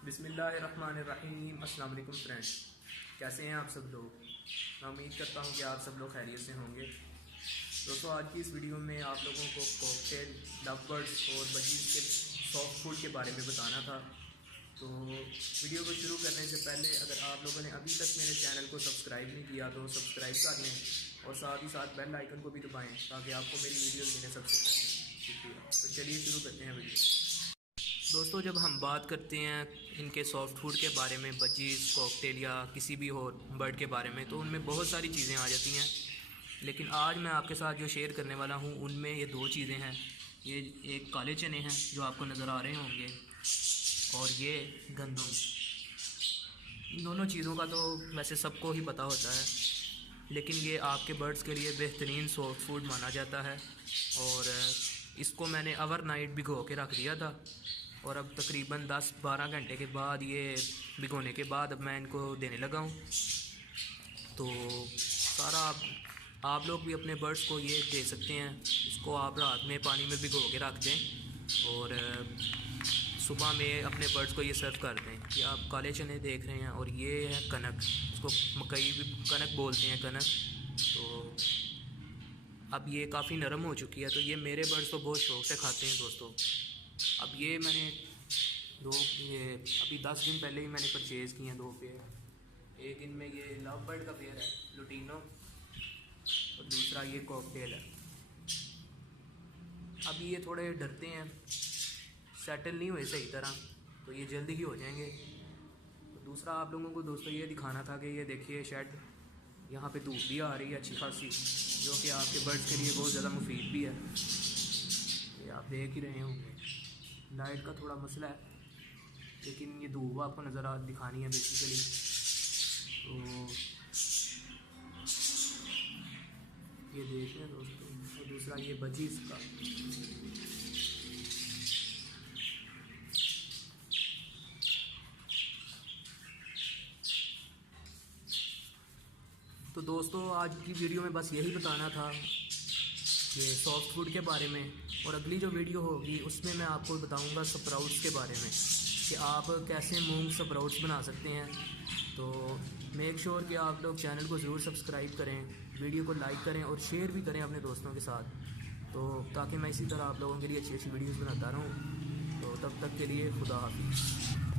बिस्मिल्लाहिर्रहमानिर्रहीम। अस्सलाम वालेकुम फ्रेंड्स, कैसे हैं आप सब लोग। मैं उम्मीद करता हूं कि आप सब लोग खैरियत से होंगे। दोस्तों, आज की इस वीडियो में आप लोगों को कॉकटेल, लवबर्ड्स और बजीज के सॉफ्ट फूड के बारे में बताना था। तो वीडियो को शुरू करने से पहले अगर आप लोगों ने अभी तक मेरे चैनल को सब्सक्राइब नहीं किया तो सब्सक्राइब कर लें और साथ ही साथ बेल आइकन को भी दबाएं ताकि आपको मेरी वीडियो मिले सबसे पहले। शुक्रिया। तो चलिए शुरू करते हैं वीडियो। दोस्तों, जब हम बात करते हैं इनके सॉफ्ट फूड के बारे में, बजीज, कॉकटेल या किसी भी और बर्ड के बारे में, तो उनमें बहुत सारी चीज़ें आ जाती हैं। लेकिन आज मैं आपके साथ जो शेयर करने वाला हूँ उनमें ये दो चीज़ें हैं। ये एक काले चने हैं जो आपको नज़र आ रहे होंगे, और ये गंदम। इन दोनों चीज़ों का तो वैसे सबको ही पता होता है, लेकिन ये आपके बर्ड्स के लिए बेहतरीन सॉफ्ट फूड माना जाता है। और इसको मैंने ओवरनाइट भिगो के रख दिया था, और अब तकरीबन 10-12 घंटे के बाद, ये भिगोने के बाद, अब मैं इनको देने लगा हूँ। तो सारा आप लोग भी अपने बर्ड्स को ये दे सकते हैं। इसको आप रात में पानी में भिगो के रख दें और सुबह में अपने बर्ड्स को ये सर्व कर दें। कि आप काले चने देख रहे हैं, और ये है कनक, इसको मकई भी कनक बोलते हैं, कनक। तो अब ये काफ़ी नरम हो चुकी है, तो ये मेरे बर्ड्स तो बहुत शौक से खाते हैं दोस्तों। अब ये मैंने ये अभी 10 दिन पहले ही मैंने परचेज़ किए हैं 2 पेयर। एक इनमें ये लव बर्ड का पेयर है, लुटीनो, और दूसरा ये कॉकटेल है। अभी ये थोड़े डरते हैं, सेटल नहीं हुए सही तरह, तो ये जल्दी ही हो जाएंगे। तो दूसरा आप लोगों को दोस्तों ये दिखाना था कि ये देखिए शेड, यहाँ पे धूप भी आ रही है अच्छी खासी, जो कि आपके बर्ड्स के लिए बहुत ज़्यादा मुफीद भी है। ये आप देख ही रहे होंगे। लाइट का थोड़ा मसला है, लेकिन ये धूप आपको नज़र दिखानी है बेसिकली। तो ये देख रहे हैं दोस्तों। और दूसरा ये बजीज का, तो दोस्तों आज की वीडियो में बस यही बताना था ये सॉफ्ट फूड के बारे में। और अगली जो वीडियो होगी उसमें मैं आपको बताऊंगा स्प्राउट्स के बारे में, कि आप कैसे मूंग स्प्राउट्स बना सकते हैं। तो मेक श्योर कि आप लोग चैनल को ज़रूर सब्सक्राइब करें, वीडियो को लाइक करें और शेयर भी करें अपने दोस्तों के साथ, तो ताकि मैं इसी तरह आप लोगों के लिए अच्छी अच्छी वीडियोज़ बनाता रहूँ। तो तब तक के लिए खुदा हाफिज़।